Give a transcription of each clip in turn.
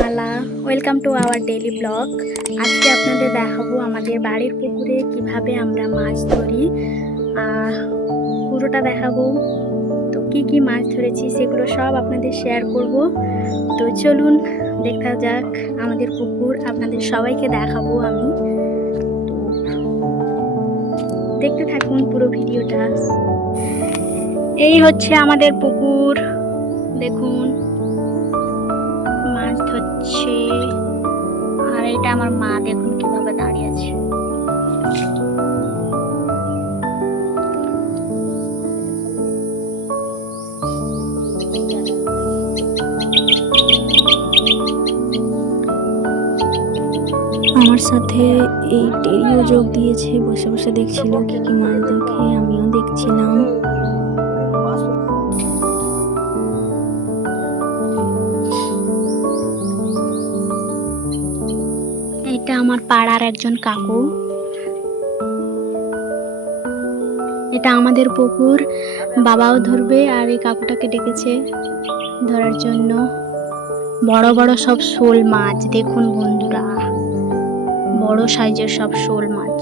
Mala. Welcome to our daily blog. আজকে আপনাদের দেখাবো আমাদের বাড়ির পুকুরে কিভাবে আমরা মাছ ধরি, পুরোটা দেখাবো। তো কি কি মাছ ধরেছি সেগুলো সব আপনাদের শেয়ার করব। তো চলুন দেখা যাক আমাদের পুকুর, আপনাদের সবাইকে দেখাবো আমি। তো দেখতে থাকুন পুরো ভিডিওটা। এই হচ্ছে আমাদের পুকুর, দেখুন মাছ ধরছে। আর এটা আমার মা, দেখুন কিভাবে দাঁড়িয়ে আছে। আমার সাথে এই টেরিও যোগ দিয়েছে, বসে বসে দেখছিল কি কি মাছ দেখে, আমিও দেখছিলাম। এটা আমার পাড়ার একজন কাকু। এটা আমাদের পুকুর, বাবাও ধরবে আর এই কাকুটাকে ডেকেছে ধরার জন্য। বড় বড় সব শোল মাছ, দেখুন বন্ধুরা, বড় সাইজের সব শোল মাছ।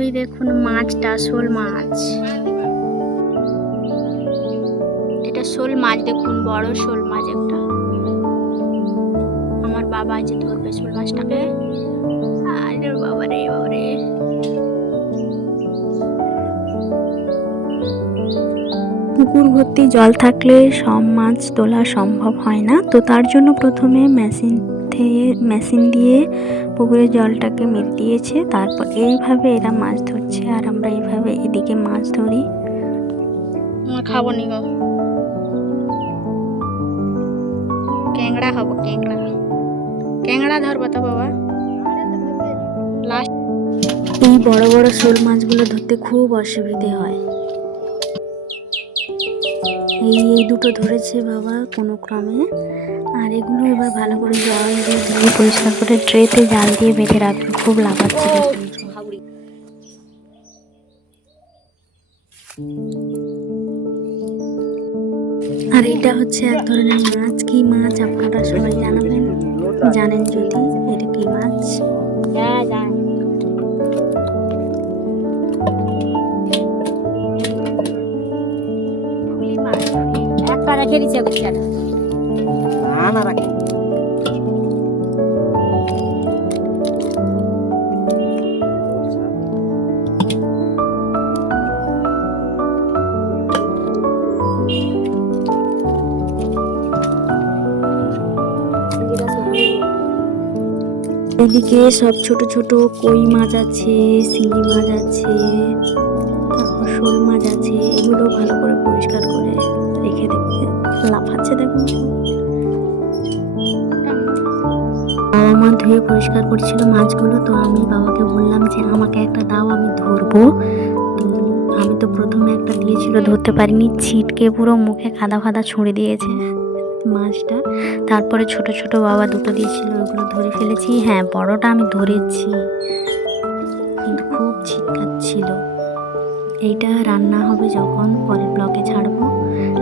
ওই দেখুন মাছটা, শোল মাছ। এটা শোল মাছ, দেখুন বড় শোল মাছ একটা। আমার বাবা যে ধরবে শোল মাছটাকে। আরে বাবারে বাবারে, পুকুর ভর্তি জল থাকলে সব মাছ তোলা সম্ভব হয় না। তো তার জন্য প্রথমে মেশিন দিয়ে পুকুরের জলটাকে মেরে দিয়েছে, তারপর এইভাবে এরা মাছ ধরছে আর আমরা এইভাবে এদিকে মাছ ধরি। খাবো নি গো, ক্যাংড়া খাবো, ক্যাংড়া ধরবো তো বাবা। এই বড় বড় শোল মাছগুলো ধরতে খুব অসুবিধে হয়। এই দুটো ধরেছে বাবা কোনো ক্রমে। আর এগুলো এবার ভালো করে জল দিয়ে ধুয়ে পরিষ্কার করে ট্রেতে জাল দিয়ে বেঁধে রাখবে, খুব লাফাচ্ছে। আর এটা হচ্ছে এক ধরনের মাছ। কি মাছ আপনারা সবাই জানাবেন, জানেন যদি এটা কি মাছ। একটা রেখে দিচ্ছে না রাখি। এদিকে সব ছোট ছোট কই মাছ আছে, শিঙি মাছ আছে, তারপর শোল মাছ আছে। এগুলো ভালো করে পরিষ্কার করে রেখে দেবে। লাফাচ্ছে দেখুন। বাবা মা ধুয়ে পরিষ্কার করছিল মাছগুলো, তো আমি বাবাকে বললাম যে আমাকে একটা দাও, আমি ধরবো। তো আমি তো প্রথমে একটা দিয়েছিল, ধরতে পারিনি, ছিটকে পুরো মুখে খাদা ফাদা ছুঁড়ে দিয়েছে মাছটা। তারপরে ছোট ছোট বাবা দুটো দিয়েছিল, ওগুলো ধরে ফেলেছি। হ্যাঁ, বড়টা আমি ধরেছি, কিন্তু খুব ছিটকাচ্ছিল। এইটা রান্না হবে যখন, পরের ব্লগে ছাড়বো।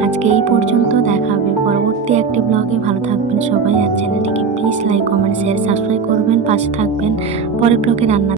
আজকে এই পর্যন্ত, দেখা হবে পরবর্তী একটি ব্লগে। ভালো থাকবেন সবাই, আর চ্যানেলটিকে please like, comment, share, subscribe করবেন, পাশে থাকবেন। পরের ব্লগে রান্না